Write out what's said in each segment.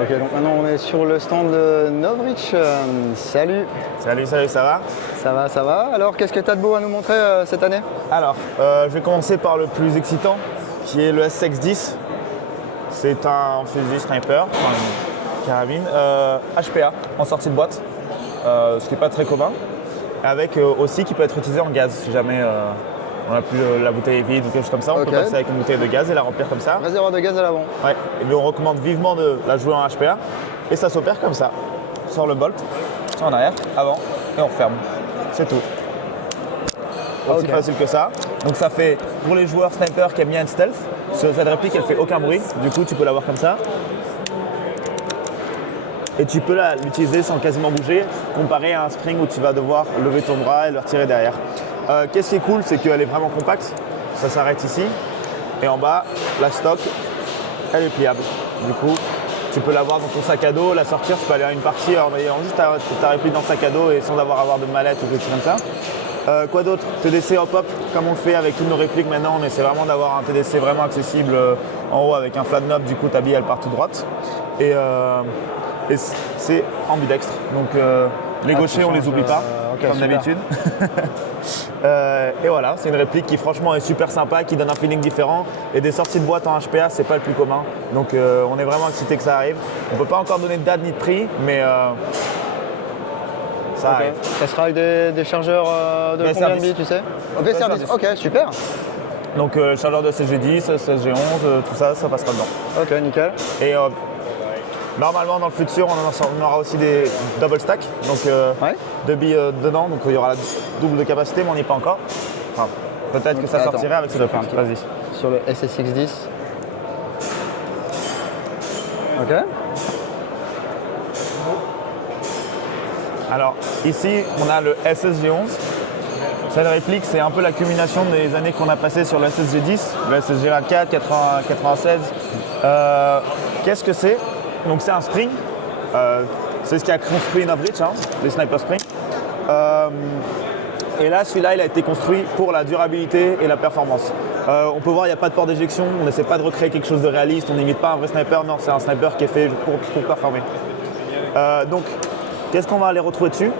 Ok, donc maintenant on est sur le stand de Novritsch. Salut. Salut, ça va? Ça va. Alors, qu'est-ce que tu as de beau à nous montrer cette année? Alors, je vais commencer par le plus excitant, qui est le SX10. C'est un fusil sniper, enfin une carabine, HPA, en sortie de boîte, ce qui n'est pas très commun, avec aussi qui peut être utilisé en gaz, si jamais on n'a plus la bouteille vide ou quelque chose comme ça, on peut passer avec une bouteille de gaz et la remplir comme ça. Réservoir de gaz à l'avant. Ouais, et bien on recommande vivement de la jouer en HPA, et ça s'opère comme ça. Sur le bolt, en arrière, avant, et on referme. C'est tout. Aussi facile que ça. Donc ça fait, pour les joueurs sniper qui aiment bien être stealth, cette réplique elle fait aucun bruit, du coup tu peux l'avoir comme ça. Et tu peux l'utiliser sans quasiment bouger, comparé à un spring où tu vas devoir lever ton bras et le retirer derrière. Qu'est-ce qui est cool, c'est qu'elle est vraiment compacte, ça s'arrête ici. Et en bas, la stock, elle est pliable. Du coup, tu peux l'avoir dans ton sac à dos, la sortir, tu peux aller à une partie en ayant juste ta réplique dans le sac à dos et sans avoir de mallette ou quelque chose comme ça. Quoi d'autre? TDC hop-hop, comme on le fait avec toutes nos répliques maintenant, on essaie vraiment d'avoir un TDC vraiment accessible en haut avec un flat knob, du coup ta bille elle part tout droite. Et c'est ambidextre, donc les gauchers on les oublie pas, comme d'habitude. Et voilà, c'est une réplique qui franchement est super sympa, qui donne un feeling différent. Et des sorties de boîte en HPA, c'est pas le plus commun. Donc on est vraiment excité que ça arrive. On peut pas encore donner de date ni de prix, mais ça arrive. Ça sera avec des chargeurs de combien de billes, tu sais? V-Service, ok, super. Donc chargeur de SSG10, SSG11, tout ça, ça passera dedans. Ok, nickel. Et normalement dans le futur, on aura aussi des double stack, donc 2 billes dedans, donc il y aura la double de capacité, mais on n'y est pas encore. Enfin, peut-être que ça sortirait avec ce réplique. Vas-y. Sur le SSX10. Ok. Alors ici, on a le SSG11. Cette réplique, c'est un peu l'accumulation des années qu'on a passées sur le SSG10, le SSG24, 96. Qu'est-ce que c'est? Donc c'est un spring. C'est ce qui a construit Novritsch, les Sniper Spring. Et là, celui-là, il a été construit pour la durabilité et la performance. On peut voir, il n'y a pas de port d'éjection, on n'essaie pas de recréer quelque chose de réaliste, on n'imite pas un vrai sniper, non, c'est un sniper qui est fait pour performer. Donc, qu'est-ce qu'on va aller retrouver dessus?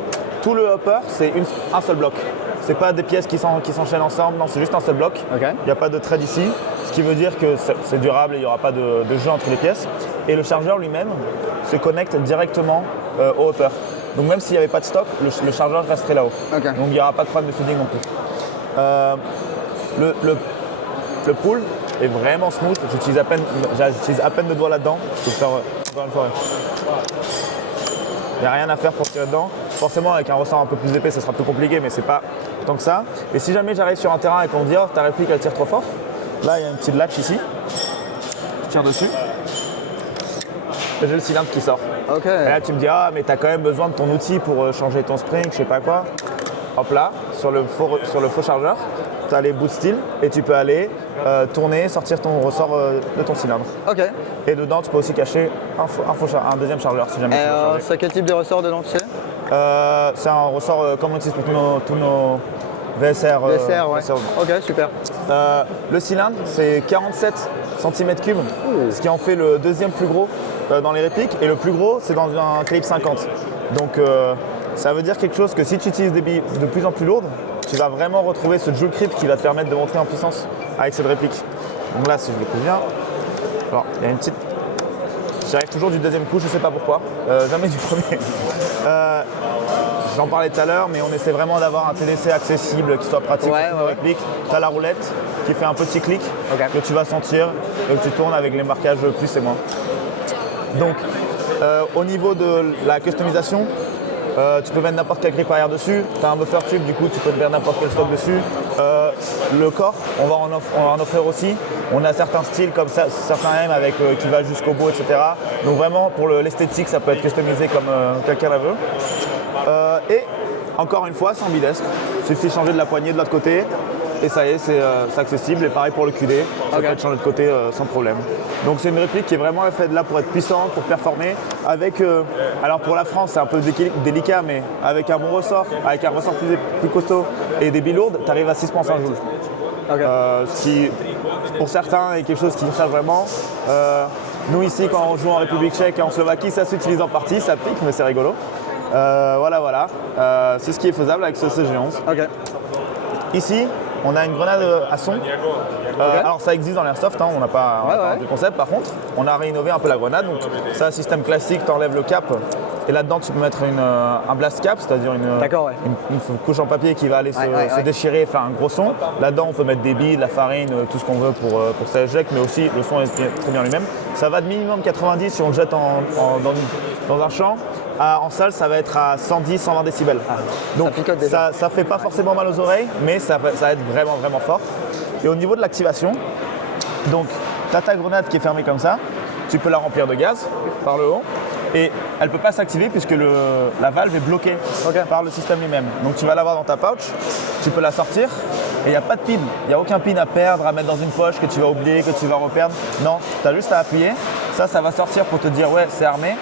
Tout le hopper, c'est un seul bloc. C'est pas des pièces qui s'enchaînent ensemble, non, c'est juste un seul bloc. Il n'y a pas de thread ici, ce qui veut dire que c'est durable et il n'y aura pas de jeu entre les pièces. Et le chargeur lui-même se connecte directement au hopper. Donc même s'il n'y avait pas de stock, le chargeur resterait là-haut. Donc il n'y aura pas de problème de feeding non plus. Le pull est vraiment smooth. J'utilise à peine le doigt là-dedans. Je peux faire encore une fois. Il n'y a rien à faire pour tirer dedans. Forcément, avec un ressort un peu plus épais, ça sera plus compliqué, mais c'est pas tant que ça. Et si jamais j'arrive sur un terrain et qu'on me dit « Oh, ta réplique, elle tire trop fort », là, il y a une petite latch ici. Je tire dessus. Et j'ai le cylindre qui sort. Et là, tu me dis « Ah, mais tu as quand même besoin de ton outil pour changer ton spring, je sais pas quoi. » Hop là, sur le faux chargeur, tu as les boot steel et tu peux aller tourner, sortir ton ressort de ton cylindre. Et dedans, tu peux aussi cacher un deuxième chargeur si jamais tu veux changer. C'est quel type de ressort dedans, tu sais? C'est un ressort comme on utilise pour tous nos VSR. Ouais. Ok, super. Le cylindre, c'est 47 cm3, ce qui en fait le deuxième plus gros dans les répliques. Et le plus gros, c'est dans un calibre 50. Donc ça veut dire quelque chose que si tu utilises des billes de plus en plus lourdes, tu vas vraiment retrouver ce joule creep qui va te permettre de monter en puissance avec cette réplique. Donc là, si je le pousse bien, alors il y a une petite... J'arrive toujours du deuxième coup, je ne sais pas pourquoi, jamais du premier. J'en parlais tout à l'heure, mais on essaie vraiment d'avoir un TDC accessible, qui soit pratique pour nos répliques. Tu as la roulette qui fait un petit clic que tu vas sentir et que tu tournes avec les marquages plus et moins. Donc, au niveau de la customisation, tu peux mettre n'importe quel grip arrière dessus. Tu as un buffer tube, du coup tu peux mettre n'importe quel stock dessus. Le corps, on va en offrir aussi. On a certains styles comme ça, certains M avec qui va jusqu'au bout, etc. Donc vraiment pour l'esthétique, ça peut être customisé comme quelqu'un la veut. Et encore une fois, c'est ambidestre. Il suffit de changer de la poignée de l'autre côté. Et ça y est, c'est accessible. Et pareil pour le QD, ça peut être changé de côté sans problème. Donc c'est une réplique qui est vraiment faite là pour être puissante, pour performer. Avec, alors pour la France, c'est un peu délicat, mais avec un bon ressort, avec un ressort plus costaud et des billes lourdes, tu arrives à 6,5 joules. Ce qui, pour certains, est quelque chose qui me charge vraiment. Nous ici, quand on joue en République tchèque et en Slovaquie, ça s'utilise en partie, ça pique, mais c'est rigolo. Voilà. C'est ce qui est faisable avec ce CG11. Ok. Ici, on a une grenade à son. Alors ça existe dans l'airsoft, hein, on n'a pas du concept. Par contre, on a réinnové un peu la grenade. Donc c'est un système classique, tu enlèves le cap et là-dedans tu peux mettre un blast cap, c'est-à-dire une couche en papier qui va aller se déchirer et faire un gros son. Là-dedans on peut mettre des billes, de la farine, tout ce qu'on veut pour ça éjecte, mais aussi le son est très bien lui-même. Ça va de minimum 90 si on le jette dans un champ. En salle, ça va être à 110-120 décibels. Donc ça fait pas forcément mal aux oreilles, mais ça va être vraiment fort. Et au niveau de l'activation, donc tu as ta grenade qui est fermée comme ça, tu peux la remplir de gaz par le haut et elle ne peut pas s'activer puisque la valve est bloquée par le système lui-même. Donc tu vas l'avoir dans ta pouch, tu peux la sortir et il n'y a pas de pin, il n'y a aucun pin à perdre, à mettre dans une poche que tu vas oublier, que tu vas reperdre. Non, tu as juste à appuyer, ça va sortir pour te dire ouais c'est armé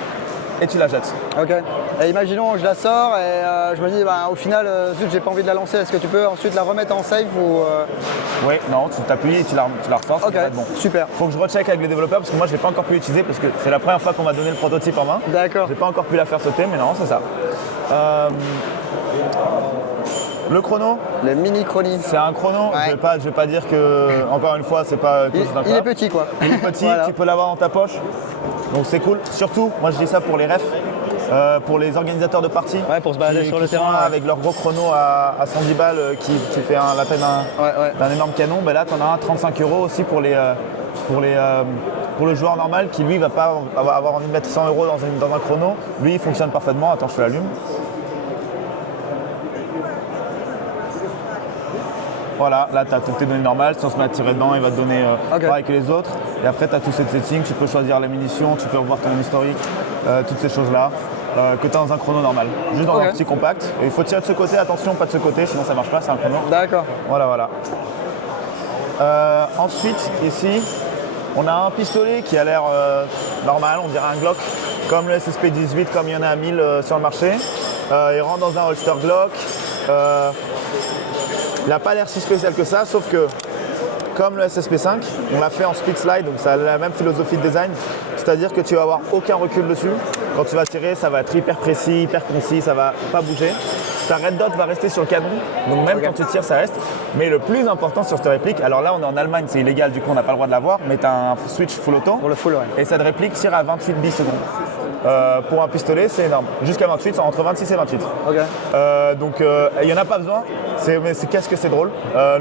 et tu la jettes. Ok. Et imaginons je la sors et je me dis au final zut j'ai pas envie de la lancer, est-ce que tu peux ensuite la remettre en safe ou Oui, non, tu t'appuies et tu la ressors. Ok, bon. Super. Faut que je recheck avec les développeurs parce que moi je l'ai pas encore pu l'utiliser parce que c'est la première fois qu'on m'a donné le prototype en main. D'accord. J'ai pas encore pu la faire sauter, mais non, c'est ça. Le chrono. Le mini chronie. C'est un chrono. Ouais. Je vais pas dire que, encore une fois, c'est pas. Il est petit quoi. Il est petit, voilà. Tu peux l'avoir dans ta poche. Donc c'est cool. Surtout, moi je dis ça pour les refs. Pour les organisateurs de parties pour se balader sur le terrain avec leur gros chrono à 110 balles qui fait la taille d'un énorme canon, ben là tu en as un 35 € aussi pour le joueur normal qui lui va pas avoir envie de mettre 100 € dans un chrono. Lui il fonctionne parfaitement. Attends, je l'allume. Voilà, là tu as toutes tes données normales, si on se met à tirer dedans, il va te donner pareil que les autres. Et après tu as tous ces settings, tu peux choisir les munitions, tu peux revoir ton historique, toutes ces choses-là, que tu as dans un chrono normal. Juste dans un petit compact. Et il faut tirer de ce côté, attention, pas de ce côté, sinon ça marche pas, c'est un chrono. D'accord. Voilà. Ensuite, ici, on a un pistolet qui a l'air normal, on dirait un Glock, comme le SSP-18, comme il y en a à 1000 sur le marché. Il rentre dans un holster Glock. Il n'a pas l'air si spécial que ça, sauf que comme le SSP5, on l'a fait en speed slide, donc ça a la même philosophie de design, c'est-à-dire que tu vas avoir aucun recul dessus. Quand tu vas tirer, ça va être hyper précis, hyper concis, ça va pas bouger. Ta red dot va rester sur le canon, donc même quand tu tires, ça reste. Mais le plus important sur cette réplique, alors là on est en Allemagne, c'est illégal, du coup on n'a pas le droit de l'avoir, mais tu as un switch full auto. Pour le full, et cette réplique tire à 28 bisecondes. Pour un pistolet, c'est énorme. Jusqu'à 28, entre 26 et 28. Donc il n'y en a pas besoin, mais qu'est-ce que c'est drôle.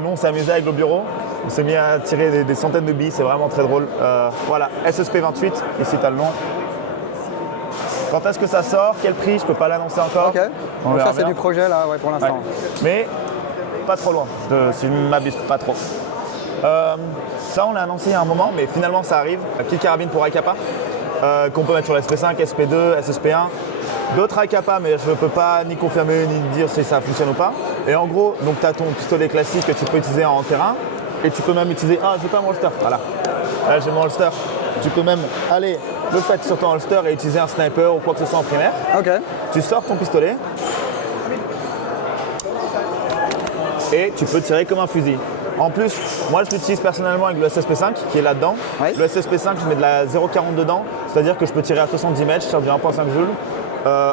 Nous on s'est amusé avec le bureau, on s'est mis à tirer des centaines de billes, c'est vraiment très drôle. Voilà, SSP28, ici tu as le nom. Quand est-ce que ça sort? Quel prix? Je peux pas l'annoncer encore. Donc ça c'est du projet là, pour l'instant. Mais pas trop loin, si je ne m'abuse pas trop. Ça on l'a annoncé il y a un moment, mais finalement ça arrive. La petite carabine pour ICAPA. Qu'on peut mettre sur l'SP5, SP2, SSP1, d'autres ICAPA, mais je ne peux pas ni confirmer ni dire si ça fonctionne ou pas. Et en gros, tu as ton pistolet classique que tu peux utiliser en terrain et tu peux même utiliser. Ah, j'ai pas mon holster. Voilà. Là, j'ai mon holster. Tu peux même aller le faire sur ton holster et utiliser un sniper ou quoi que ce soit en primaire. Tu sors ton pistolet et tu peux tirer comme un fusil. En plus, moi je l'utilise personnellement avec le SSP5 qui est là-dedans. Le SSP5, je mets de la 0,40 dedans, c'est-à-dire que je peux tirer à 70 mètres, je tire du 1,5 joules.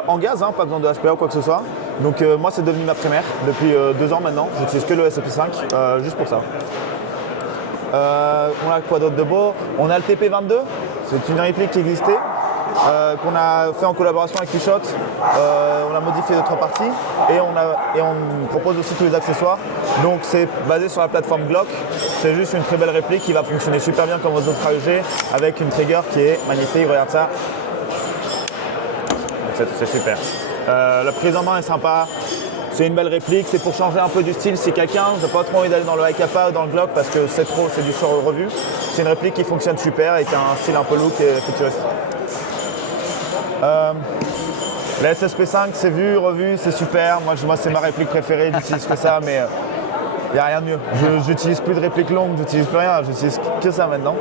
En gaz, pas besoin de HPA ou quoi que ce soit. Donc moi c'est devenu ma primaire depuis 2 ans maintenant, j'utilise que le SSP5 juste pour ça. On a quoi d'autre de beau? On a le TP22, c'est une réplique qui existait. Qu'on a fait en collaboration avec Q-Shot, on a modifié 2-3 parties et on propose aussi tous les accessoires. Donc c'est basé sur la plateforme Glock, c'est juste une très belle réplique qui va fonctionner super bien comme vos autres AEG avec une trigger qui est magnifique, regarde ça. C'est super. La prise en main est sympa, c'est une belle réplique, c'est pour changer un peu du style si quelqu'un n'a pas trop envie d'aller dans le ICAPA ou dans le Glock parce que c'est du sur revue. C'est une réplique qui fonctionne super et qui a un style un peu look et futuriste. La SSP5 c'est vu, revu, c'est super. Moi c'est ma réplique préférée, j'utilise que ça, mais il n'y a rien de mieux. J'utilise plus de répliques longues, j'utilise plus rien, j'utilise que ça maintenant.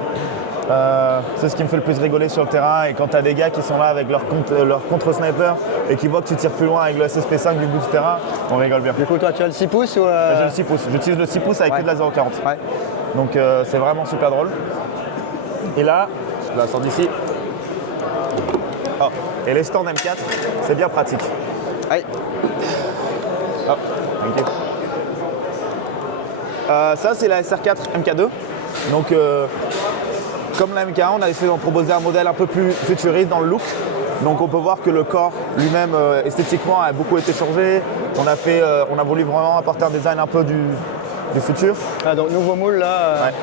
C'est ce qui me fait le plus rigoler sur le terrain. Et quand tu as des gars qui sont là avec leur contre-sniper et qui voient que tu tires plus loin avec le SSP5 du bout du terrain, on rigole bien. Du coup, toi tu as le 6 pouces ou J'ai le 6 pouces. J'utilise le 6 pouces avec que de la 0,40. Donc c'est vraiment super drôle. Et là, je la sors d'ici. Oh. Et les stands M4, c'est bien pratique. Aïe. Oh, thank you. Ça, c'est la SR4 MK2. Donc, comme la MK1, on a essayé d'en proposer un modèle un peu plus futuriste dans le look. Donc, on peut voir que le corps lui-même, esthétiquement, a beaucoup été changé. On a voulu vraiment apporter un design un peu du futur. Ah, donc, nouveau moule là. Ouais.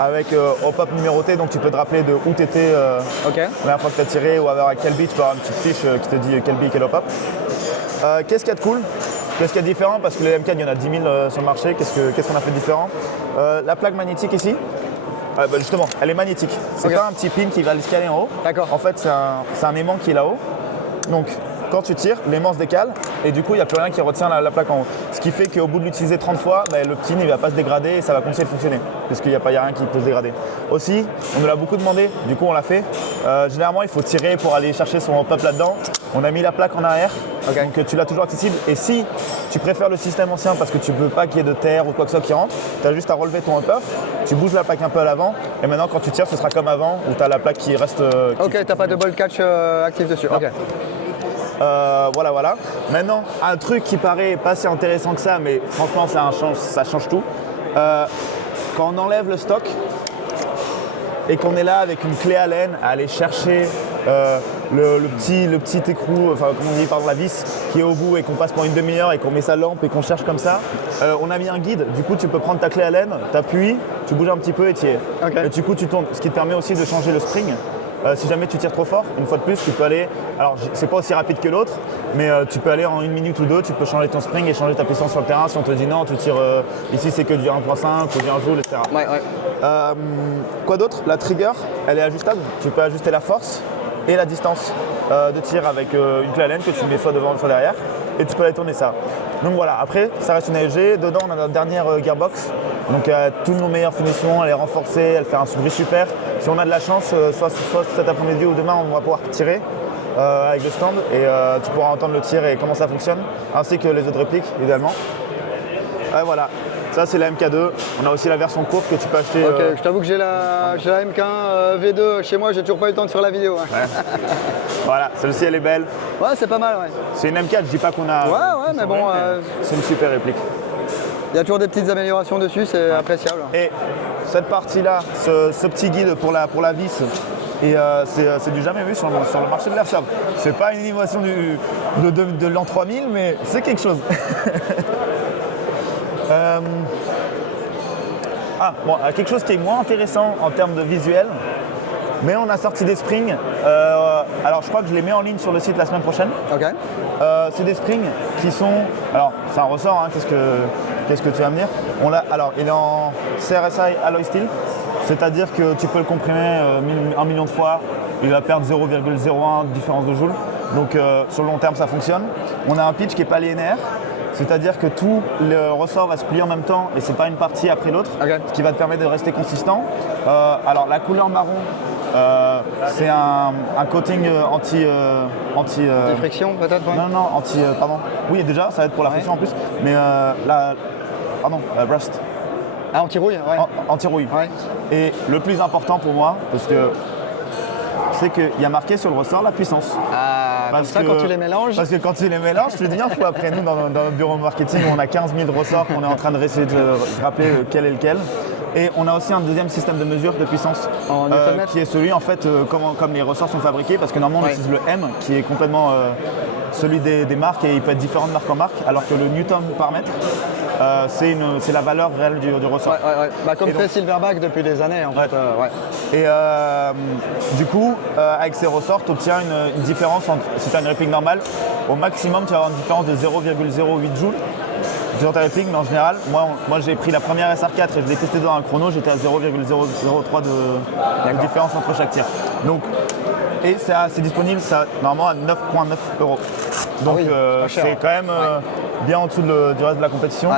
Avec hop-up numéroté, donc tu peux te rappeler de où tu étais Ok. la dernière fois que tu as tiré, ou avec quel beat, tu peux avoir une petite fiche qui te dit quel beat, quel hop-up. Qu'est-ce qu'il y a de cool? Qu'est-ce qu'il y a de différent? Parce que les M4, il y en a 10 000 sur le marché. Qu'est-ce qu'on a fait de différent? La plaque magnétique ici, justement, elle est magnétique. C'est pas un petit pin qui va le scaler en haut. D'accord. En fait, c'est un aimant qui est là-haut. Donc, quand tu tires, l'aimant se décale et du coup, il n'y a plus rien qui retient la plaque en haut. Ce qui fait qu'au bout de l'utiliser 30 fois, le pin ne va pas se dégrader et ça va continuer de fonctionner. Parce qu'il n'y a rien qui peut se dégrader. Aussi, on nous l'a beaucoup demandé, du coup on l'a fait. Généralement, il faut tirer pour aller chercher son hop-up là-dedans. On a mis la plaque en arrière, donc tu l'as toujours accessible. Et si tu préfères le système ancien parce que tu ne veux pas qu'il y ait de terre ou quoi que ce soit qui rentre, tu as juste à relever ton hop-up, tu bouges la plaque un peu à l'avant et maintenant quand tu tires, ce sera comme avant où tu as la plaque qui reste. Ok, tu n'as pas de ball catch actif dessus. Ok. Voilà. Maintenant, un truc qui paraît pas si intéressant que ça, mais franchement, ça change tout. Quand on enlève le stock et qu'on est là avec une clé Allen à aller chercher le petit écrou, enfin comment on dit, pardon, la vis qui est au bout et qu'on passe pendant une demi-heure et qu'on met sa lampe et qu'on cherche comme ça, on a mis un guide. Du coup, tu peux prendre ta clé Allen, t'appuies, tu bouges un petit peu et tu y es. Okay. Et du coup, tu tournes. Ce qui te permet aussi de changer le spring. Si jamais tu tires trop fort, une fois de plus, tu peux aller. Alors, c'est pas aussi rapide que l'autre, mais tu peux aller en 1 minute ou 2, tu peux changer ton spring et changer ta puissance sur le terrain. Si on te dit non, tu tires ici, c'est que du 1.5 ou du 1 joule, etc. Ouais. Quoi d'autre? La trigger, elle est ajustable. Tu peux ajuster la force et la distance de tir avec une clé Allen que tu mets soit devant, soit derrière, et tu peux aller tourner ça. Donc voilà, après, ça reste une AEG. Dedans, on a notre dernière gearbox. Donc, toutes nos meilleures finitions, elle est renforcée, elle fait un son super. Si on a de la chance, soit cet après-midi ou demain, on va pouvoir tirer avec le stand et tu pourras entendre le tir et comment ça fonctionne, ainsi que les autres répliques, idéalement. Voilà, ça c'est la MK2. On a aussi la version courte que tu peux acheter. Ok, je t'avoue que j'ai la MK1 V2 chez moi, j'ai toujours pas eu le temps de faire la vidéo. Ouais. Voilà, celle-ci elle est belle. Ouais, c'est pas mal, ouais. C'est une M4, je dis pas qu'on a. Ouais, mais bon. C'est une super réplique. Il y a toujours des petites améliorations dessus, c'est appréciable. Et cette partie-là, ce petit guide pour la vis, et c'est du jamais vu sur le marché de l'airsoft. C'est pas une innovation de l'an 3000, mais c'est quelque chose. Quelque chose qui est moins intéressant en termes de visuel, mais on a sorti des springs. Alors je crois que je les mets en ligne sur le site la semaine prochaine. Ok. C'est des springs qui sont. Alors c'est un ressort, hein, qu'est-ce que tu vas me dire? Alors il est en CRSI Alloy Steel, c'est-à-dire que tu peux le comprimer 1 million de fois, il va perdre 0,01 de différence de joule. Donc sur le long terme ça fonctionne. On a un pitch qui n'est pas linéaire. C'est-à-dire que tout le ressort va se plier en même temps et c'est pas une partie après l'autre, ce qui va te permettre de rester consistant. Alors la couleur marron, c'est un coating anti friction peut-être, ouais. Non, pardon. Oui, déjà, ça va être pour la friction en plus. Mais rust. Ah, anti-rouille, ouais. Anti-rouille. Ouais. Et le plus important pour moi, parce que c'est qu'il y a marqué sur le ressort la puissance. Comme ça, quand tu les mélanges. Parce que quand tu les mélanges, tu te dis un fou après nous, dans notre bureau marketing, on a 15 000 ressorts qu'on est en train de essayer de se rappeler lequel est lequel. Et on a aussi un deuxième système de mesure de puissance qui est celui, en fait, comme les ressorts sont fabriqués, parce que normalement on utilise le M, qui est complètement celui des marques, et il peut être différent de marque en marque, alors que le newton par mètre, c'est la valeur réelle du ressort. Ouais. Comme fait Silverback depuis des années, en fait. Et du coup, avec ces ressorts, tu obtiens une différence entre, si tu as une réplique normale, au maximum tu vas avoir une différence de 0,08 joules sur ta réplique, mais en général, moi j'ai pris la première SR4 et je l'ai testé dans un chrono, j'étais à 0,003 de différence entre chaque tir. Donc, et c'est disponible normalement à 9,9 €. Donc c'est quand même bien en dessous du reste de la compétition.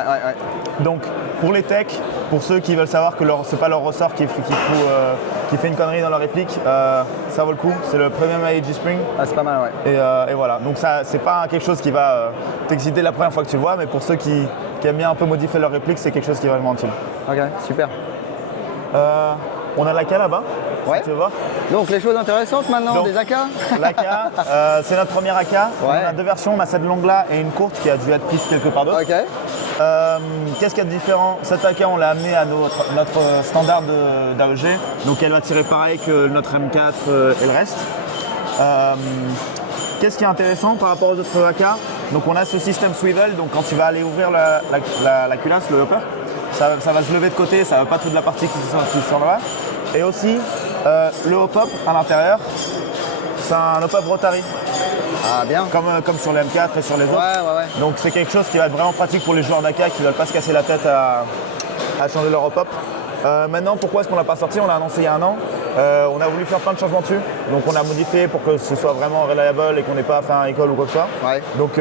Donc pour les techs, pour ceux qui veulent savoir que c'est pas leur ressort qui fait une connerie dans leur réplique, ça vaut le coup. C'est le Premium AEG Spring. C'est pas mal, ouais. Et voilà. Donc ça, c'est pas quelque chose qui va t'exciter la première fois que tu le vois, mais pour ceux qui aiment bien un peu modifier leur réplique, c'est quelque chose qui est vraiment utile. Ok, super. On a l'AK là-bas, Ouais. si tu veux voir. Donc les choses intéressantes maintenant, Donc, des AK. L'AK, c'est notre première AK. On Ouais. a deux versions, on a celle longue là et une courte qui a dû être prise quelque part d'autre. Ok. Qu'est-ce qu'il y a de différent? Cette AK, on l'a amenée à notre standard d'AEG. Donc elle va tirer pareil que notre M4 et le reste. Qu'est-ce qui est intéressant par rapport aux autres AK? Donc on a ce système swivel, donc quand tu vas aller ouvrir la culasse, le hopper, ça va se lever de côté, ça va pas toute la partie qui sort là. Et aussi, le hop-up à l'intérieur, c'est un hop-up rotary, Ah bien. comme sur le M4 et sur les autres. Ouais. Donc c'est quelque chose qui va être vraiment pratique pour les joueurs d'AK qui ne veulent pas se casser la tête à changer leur hop-up. Maintenant, pourquoi est-ce qu'on ne l'a pas sorti? On l'a annoncé il y a un an. On a voulu faire plein de changements dessus. Donc on a modifié pour que ce soit vraiment reliable et qu'on n'ait pas fait un école ou quoi que ce soit. Ouais. Donc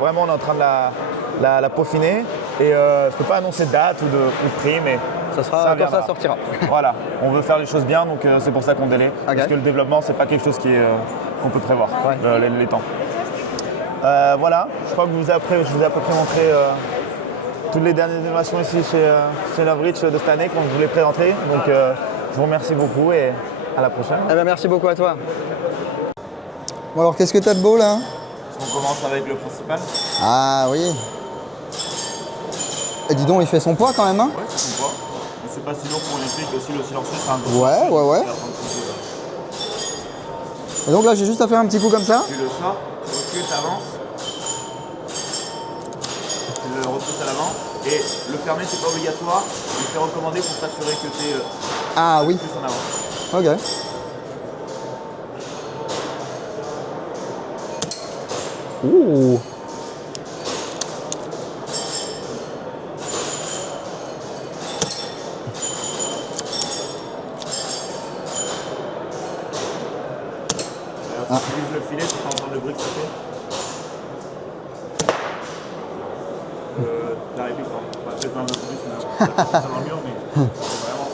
vraiment, on est en train de la peaufiner. Et je ne peux pas annoncer de date ou de prix, mais Ça sera quand viendra. ça sortira. Voilà, on veut faire les choses bien, donc c'est pour ça qu'on délai. Ok. Parce que le développement, c'est pas quelque chose qu'on peut prévoir, Ouais. les temps. Voilà, je crois que je vous ai à peu près montré toutes les dernières innovations ici chez Lovebridge de cette année qu'on voulait présenter. Donc je vous remercie beaucoup et à la prochaine. Eh ben, merci beaucoup à toi. Bon alors qu'est-ce que t'as de beau là? On commence avec le principal. Ah oui. Et dis donc, il fait son poids quand même, hein? Ouais, c'est son poids. Mais c'est pas si long pour une épique aussi, le silencieux, c'est un gros. Ouais. Et donc là, j'ai juste à faire un petit coup comme ça. Tu le sors, tu recules, tu avances. Tu le repousses à l'avant. Et le fermer, c'est pas obligatoire. Il fait recommander pour t'assurer que tu es Ah oui. plus en avant. Ok. Ouh. Si tu vises le filet, tu peux entendre le bruit que ça fait. La réplique, peut-être un peu plus, mais ça dans le mur, mais c'est vraiment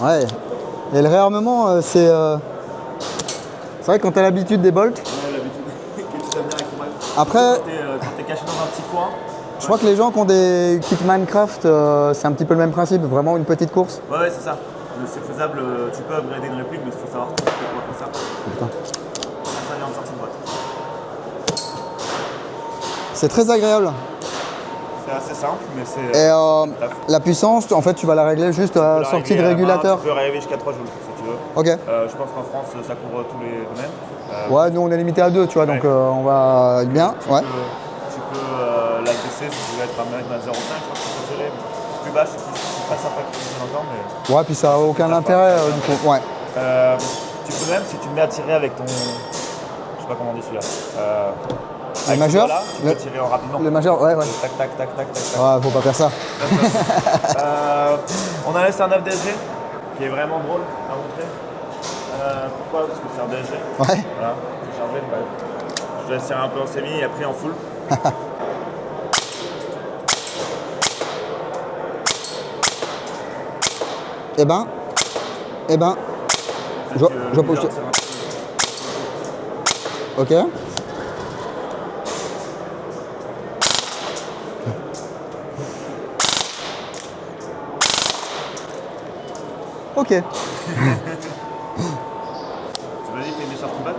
très Ouais. Et le réarmement, c'est vrai que quand tu as l'habitude des bolts. Ouais, l'habitude que tu t'aimes bien avec ton mal. Après, Quand t'es caché dans un petit coin. je crois que les gens qui ont des kits Minecraft, c'est un petit peu le même principe, vraiment une petite course. Ouais, c'est ça. C'est faisable, tu peux upgrader une réplique, mais il faut savoir quoi faire ça. Putain. Ça vient de sortir de boîte. C'est très agréable. C'est assez simple, mais c'est. Et la puissance, en fait, tu vas la régler juste à la sortie de régulateur. Tu peux régler jusqu'à 3 joules si tu veux. Ok. Je pense qu'en France, ça couvre tous les domaines. Ouais, nous on est limité à 2, tu vois, donc on va être bien. Ouais. Tu peux la baisser si tu veux être à 0,5, je crois que tu peux gérer. Plus bas, c'est pas sympa que tu encore, mais. Ouais, puis ça n'a aucun intérêt du coup. Ouais. Tu peux même, si tu te mets à tirer avec ton. Je sais pas comment on dit celui-là. Le avec majeur, ce doigt-là, tu peux tirer rapidement. Le majeur, ouais. Tac, tac, tac, tac, tac. Ouais, faut pas faire ça. On a laissé un 9 DSG qui est vraiment drôle à montrer. Pourquoi? Parce que c'est un DSG. Ouais. Voilà, c'est chargé. Je laisse tirer un peu en semi et après en full. Eh ben, je pousse. Ok. Ok. Vas-y, fais une décharge plus basse.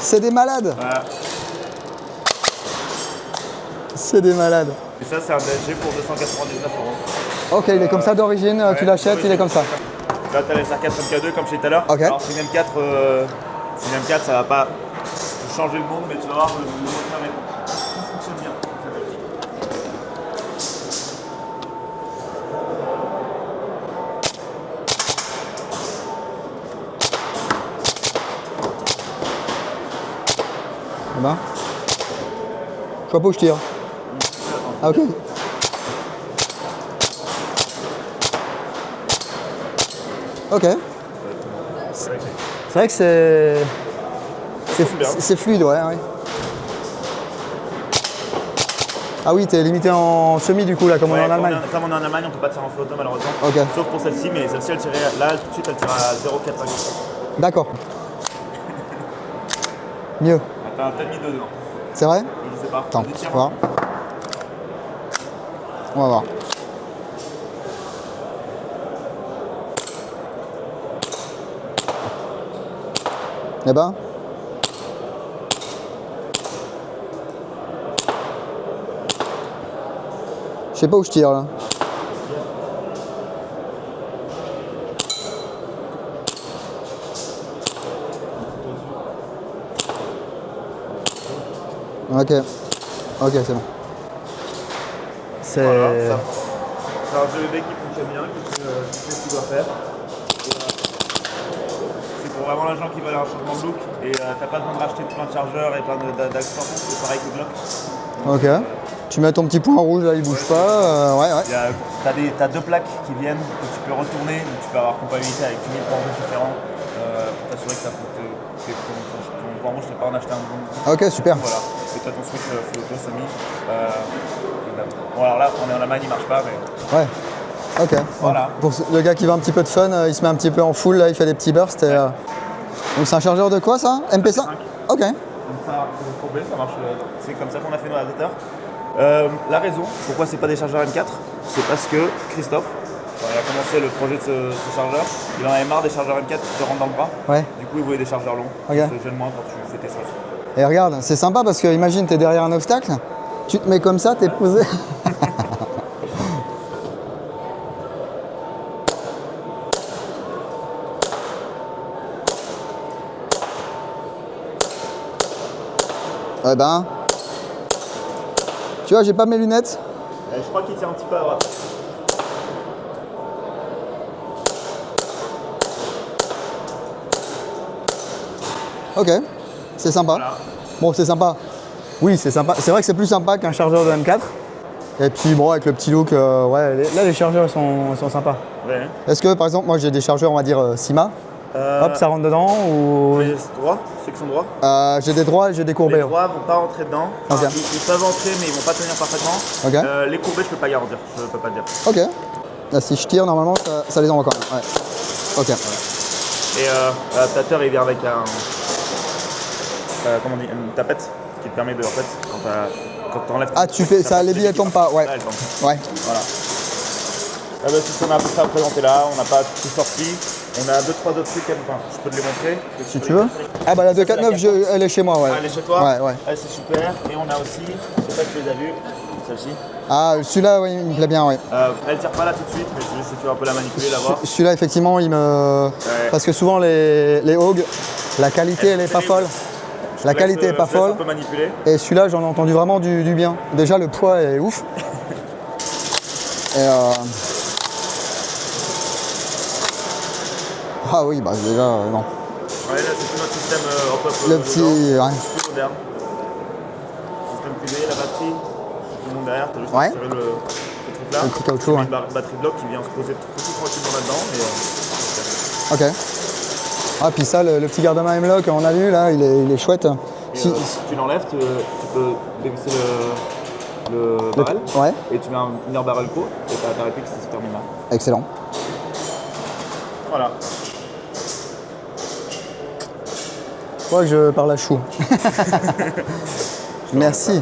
C'est des malades. Voilà. C'est des malades. Et ça, c'est un DSG pour 299 €. Ok, il est comme ça d'origine, tu l'achètes, il est comme ça. Là, tu as les R4 MK2 comme je disais tout à l'heure. Ok. Alors, c'est une M4, ça va pas changer le monde, mais tu vas voir, le moteur tout fonctionne bien. Eh ben. Chope où je tire. Ah ok. Ok. C'est vrai que c'est fluide, ouais. Ah oui, t'es limité en semi du coup là, comme on est en Allemagne. Comme on est en Allemagne, on peut pas tirer en flotte malheureusement. Ok. Sauf pour celle-ci, mais celle-ci elle tirait là tout de suite, elle tire à 0,4. D'accord. Mieux. Ah, t'as peut-être mis 2 dedans. C'est vrai? Je sais pas. Attends, Vas-y, faut tire. voir. On va voir. Eh ben. Je sais pas où je tire là. Ok. Ok, c'est bon. C'est. Voilà, ça. C'est un GVB qui fonctionne bien, qui fait ce qu'il doit faire. C'est pour vraiment les gens qui veulent un changement de look et t'as pas besoin de racheter plein de chargeurs et plein d'extensions, c'est pareil que Glock. Ok. Tu mets ton petit point rouge là, il bouge pas. Ouais, ouais. T'as 2 plaques qui viennent que tu peux retourner, donc tu peux avoir compatibilité avec 1000 points rouges différents pour t'assurer que ça fonctionne. Ton point rouge, tu n'as pas en acheter un bon. Ok, super. Voilà, et toi ton switch full auto semi. Bon alors là, on est en Allemagne, il marche pas, mais Ouais. Ok. Voilà. Pour le gars qui veut un petit peu de fun, il se met un petit peu en full, là, il fait des petits bursts. Et, donc c'est un chargeur de quoi ça? MP5? Ok. comme ça, courbé, ça marche. C'est comme ça qu'on a fait nos adaptateurs. La raison pourquoi c'est pas des chargeurs M4, c'est parce que Christophe, quand il a commencé le projet de ce chargeur, il en avait marre des chargeurs M4 qui te rentrent dans le bras. Ouais. Du coup, il voulait des chargeurs longs. Ok. Qui se gênent moins quand tu fais tes choses. Et regarde, c'est sympa parce que imagine, t'es derrière un obstacle, tu te mets comme ça, t'es posé. Eh ben, tu vois, j'ai pas mes lunettes. Je crois qu'il tient un petit peu à droite. Ok, c'est sympa. Voilà. Bon, c'est sympa. Oui, c'est sympa. C'est vrai que c'est plus sympa qu'un chargeur de M4. Et puis bon, avec le petit look, ouais, là les chargeurs ils sont sympas. Ouais. Est-ce que par exemple, moi j'ai des chargeurs, on va dire Sima, hop, ça rentre dedans ou Les droits, ceux qui sont droits. j'ai des droits et j'ai des Les courbés. droits vont pas rentrer dedans. Enfin, Ok. ils peuvent entrer, mais ils vont pas tenir parfaitement. Ok. Les courbés, je peux pas garantir. Je peux pas te dire. Ok. Là, si je tire, normalement, ça les envoie quand même. Ouais. Ok. Et l'adaptateur, il vient avec un. Comment on dit, une tapette qui te permet de. En fait, quand tu enlèves. Ah, tu fais ça, les billes elles tombent pas. Ouais. Là, elles tombent. Ouais. Voilà. Ah bah, c'est ce qu'on a un peu ça à présenter là. On n'a pas tout sorti. On a 2-3 autres trucs. Enfin, je peux te les montrer. Si tu veux. Ah, bah la 249, elle est chez moi, ouais. Ah, elle est chez toi. Ouais, ouais. Ah, c'est super. Et on a aussi, je sais pas si tu les as vues, celle-ci. Ah, celui-là, oui, il me plaît bien, ouais. Elle tire pas là tout de suite, mais c'est juste si tu veux un peu la manipuler, la voir. Celui-là, effectivement, il me. Ouais. Parce que souvent, les Hogue, la qualité, elle est pas folle. La qualité est pas Je laisse folle. un peu manipuler. Et celui-là, j'en ai entendu vraiment du bien. Déjà, le poids est ouf. Et ah oui, bah déjà, non. Ouais, là c'est tout notre système hop-up. Le petit, ouais. Plus moderne. Système privé, la batterie, tout le monde derrière, t'as juste Ouais. à tirer ce truc-là. Le petit caoutchouc, Tu mets ouais. une batterie bloc qui vient se poser tout tranquillement là-dedans. Et, Ok. Ah, puis ça, le petit garde-main M-Lock, on a vu là, il est chouette. si tu l'enlèves, tu peux dévisser le barrel. Ouais, Et tu mets un inner barrel co et ta réplique se termine là. excellent. Voilà. Je crois que je parle à chou. Merci.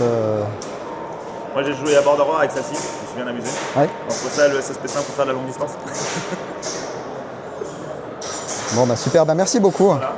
Moi j'ai joué à Border War avec celle-ci, je me suis bien amusé. Ouais. Entre ça et le SSP5 pour faire de la longue distance. Bon, bah super, bah merci beaucoup. Voilà.